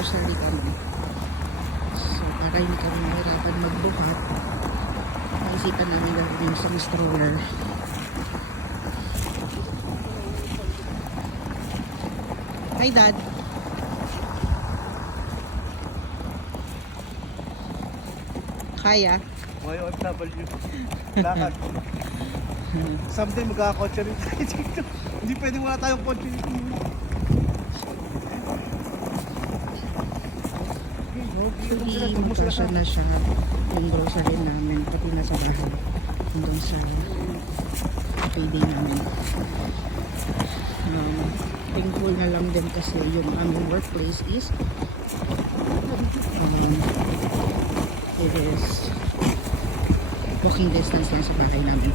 mag-grocery kami. So, para hindi kami mahirapan magbuhat, naisipan namin gagawin sa stroller. Hi, Dad. Kaya? Mga OFW. Lakad. Someday magkakakotse rin tayo dito. Hindi pwede wala tayong kotse dito. Actually, magkasya na siya yung grocery namin, pati na sa bahay. Hanggang sa payday namin. Thankful na lang din kasi yung aming workplace is it is walking distance lang sa bahay namin.